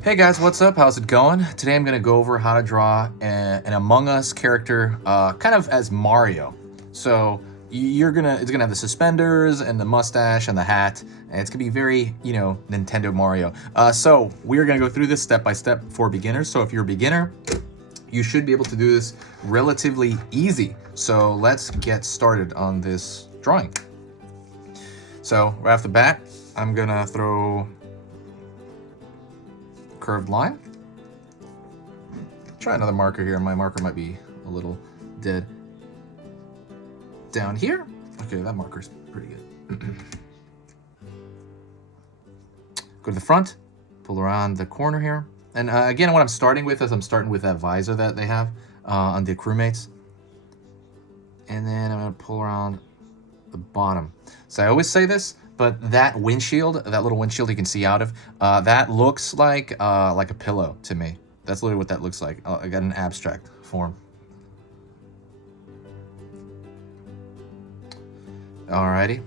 Hey guys, what's up? How's it going? Today I'm going to go over how to draw an Among Us character, kind of as Mario. So it's gonna have the suspenders and the mustache and the hat, and it's gonna be very, Nintendo Mario. So we're gonna go through this step by step for beginners. So if you're a beginner, you should be able to do this relatively easy. So let's get started on this drawing. So right off the bat, I'm gonna throw curved line. Try another marker here. My marker might be a little dead. Down here. Okay, that marker's pretty good. Go to the front, pull around the corner here. And again, what I'm starting with is I'm starting with that visor that they have on the crewmates. And then I'm gonna pull around the bottom. So I always say this, but that windshield, that little windshield you can see out of, that looks like a pillow to me. That's literally what that looks like. I got an abstract form. Alrighty.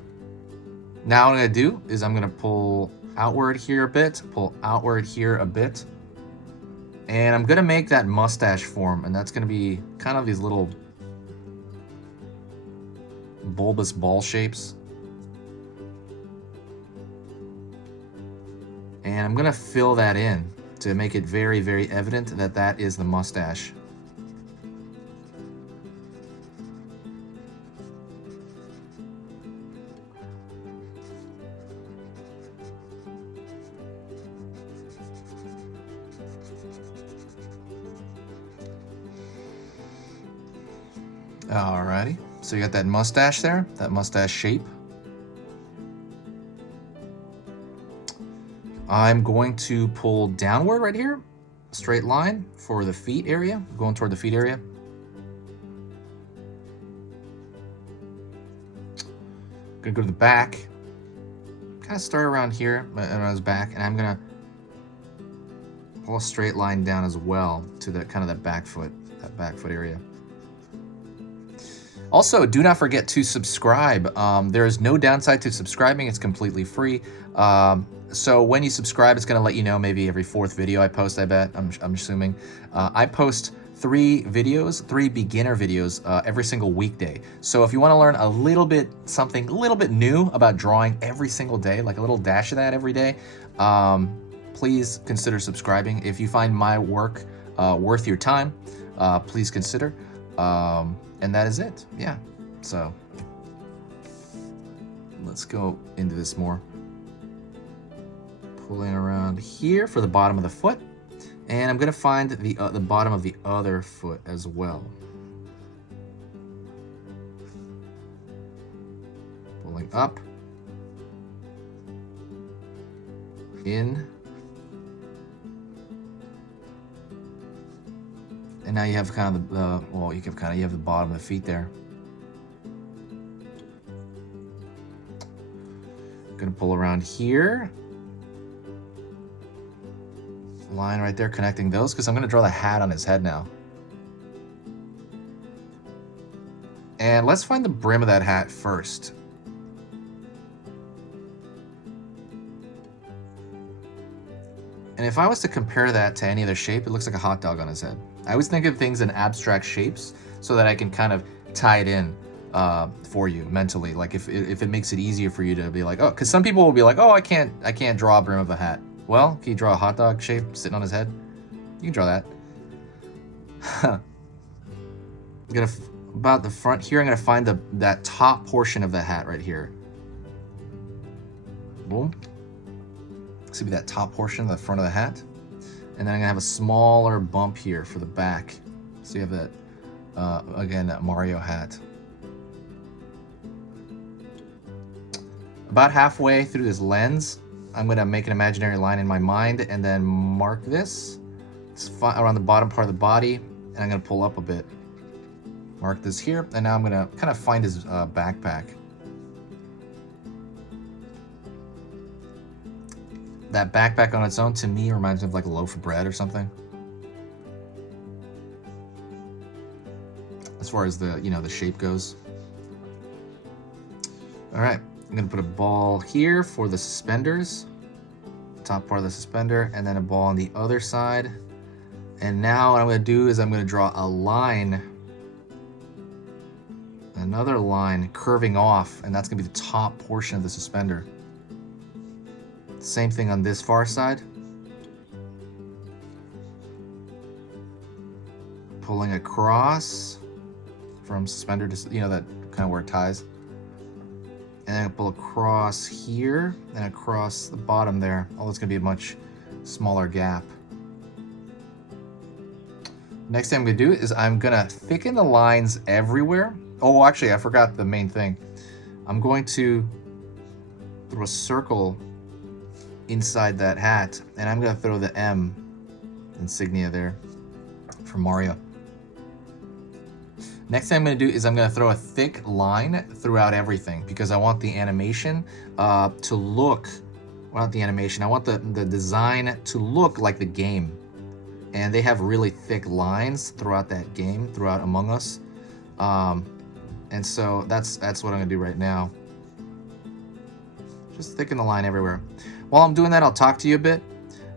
Now what I'm gonna do is I'm gonna pull outward here a bit, pull outward here a bit, and I'm gonna make that mustache form, and that's gonna be kind of these little bulbous ball shapes. And I'm gonna fill that in to make it very, very evident that that is the mustache. Alrighty, so you got that mustache there, that mustache shape. I'm going to pull downward right here, straight line for the feet area, going toward the feet area. Gonna go to the back, kind of start around here, around his back, and I'm gonna pull a straight line down as well to the kind of that back foot area. Also, do not forget to subscribe. There is no downside to subscribing. It's completely free. So when you subscribe, it's going to let you know maybe every fourth video I post, I bet. I'm assuming. I post 3 beginner videos every single weekday. So if you want to learn something a little bit new about drawing every single day, like a little dash of that every day, please consider subscribing. If you find my work worth your time, please consider. And that is it. Yeah. So let's go into this more. Pulling around here for the bottom of the foot, and I'm gonna find the bottom of the other foot as well. Pulling up, in, and now you have kind of you have the bottom of the feet there. Gonna pull around here. Line right there connecting those, because I'm going to draw the hat on his head now. And let's find the brim of that hat first. And if I was to compare that to any other shape, it looks like a hot dog on his head. I always think of things in abstract shapes so that I can kind of tie it in for you mentally. Like if it makes it easier for you to be like, oh, because some people will be like, oh, I can't draw a brim of a hat. Well, can you draw a hot dog shape sitting on his head? You can draw that. About the front here, I'm gonna find that top portion of the hat right here. Boom. This would be that top portion of the front of the hat. And then I'm gonna have a smaller bump here for the back. So you have that, again, that Mario hat. About halfway through this lens, I'm gonna make an imaginary line in my mind and then mark this. It's around the bottom part of the body, and I'm gonna pull up a bit. Mark this here, and now I'm gonna kind of find his backpack. That backpack on its own, to me, reminds me of like a loaf of bread or something. As far as the shape goes. All right. I'm gonna put a ball here for the suspenders. top part of the suspender, and then a ball on the other side. And now what I'm going to do is I'm going to draw a line, another line curving off, and that's going to be the top portion of the suspender. Same thing on this far side. Pulling across from suspender to, you know, that kind of where it ties. And then pull across here and across the bottom there. Oh, it's going to be a much smaller gap. Next thing I'm going to do is I'm going to thicken the lines everywhere. Oh, actually, I forgot the main thing. I'm going to throw a circle inside that hat, and I'm going to throw the M insignia there for Mario. Next thing I'm going to do is I'm going to throw a thick line throughout everything because I want the animation to look, well, not the animation, I want the design to look like the game. And they have really thick lines throughout that game, throughout Among Us. And so that's what I'm gonna do right now. Just thicken the line everywhere. While I'm doing that, I'll talk to you a bit.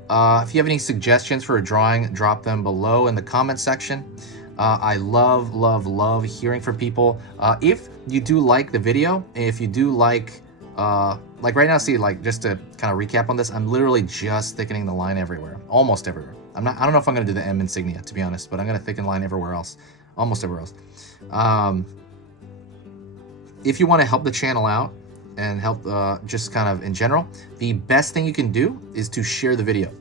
If you have any suggestions for a drawing, drop them below in the comment section. I love hearing from people. If you do like the video, if you do like right now, see, like, just to kind of recap on this, I'm literally just thickening the line everywhere, almost everywhere. I don't know if I'm gonna do the M insignia, to be honest, but I'm gonna thicken line everywhere else, almost everywhere else. If you want to help the channel out and help just kind of in general, the best thing you can do is to share the video.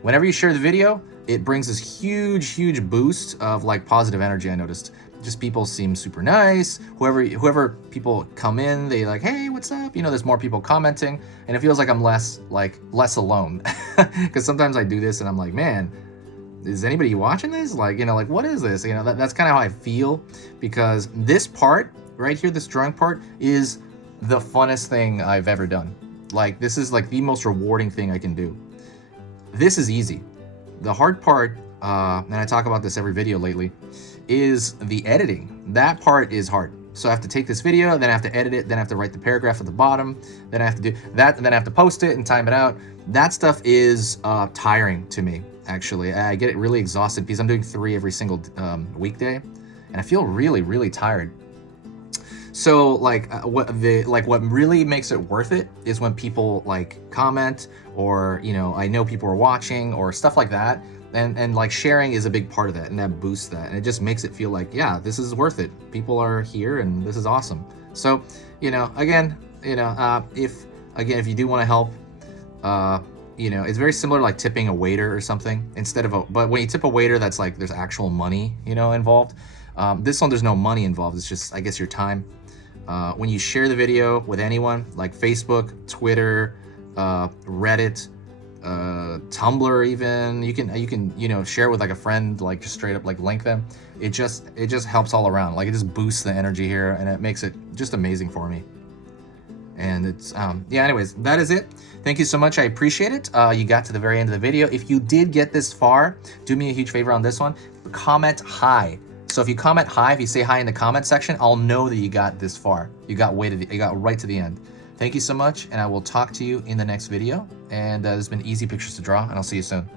Whenever you share the video, it brings this huge boost of like positive energy. I noticed just people seem super nice. Whoever people come in, they like, hey, what's up? You know, there's more people commenting, and it feels like I'm less alone. Because sometimes I do this and I'm like, man, is anybody watching this? Like, you know, like, what is this? You know, that's kind of how I feel, because this part right here, this drawing part, is the funnest thing I've ever done. Like, this is like the most rewarding thing I can do. This is easy. The hard part, and I talk about this every video lately, is the editing. That part is hard. So I have to take this video, then I have to edit it, then I have to write the paragraph at the bottom, then I have to do that, and then I have to post it and time it out. That stuff is tiring to me, actually. I get it really exhausted because I'm doing 3 every single weekday, and I feel really tired. So like what really makes it worth it is when people like comment, or, you know, I know people are watching or stuff like that. And like sharing is a big part of that, and that boosts that, and it just makes it feel like, yeah, this is worth it. People are here and this is awesome. So, you know, again, you know, if you do want to help, you know, it's very similar to like tipping a waiter or something, but when you tip a waiter, that's like there's actual money, you know, involved. This one, there's no money involved. It's just, I guess, your time. When you share the video with anyone, like Facebook, Twitter, Reddit, Tumblr, even you can you know, share with like a friend, like just straight up like link them. It just helps all around. Like, it just boosts the energy here, and it makes it just amazing for me. And it's yeah, anyways, that is it. Thank you so much. I appreciate it. You got to the very end of the video. If you did get this far, do me a huge favor on this one. Comment hi. So if you comment hi, if you say hi in the comment section, I'll know that you got this far. You got right to the end. Thank you so much, and I will talk to you in the next video. And this has been Easy Pictures to Draw, and I'll see you soon.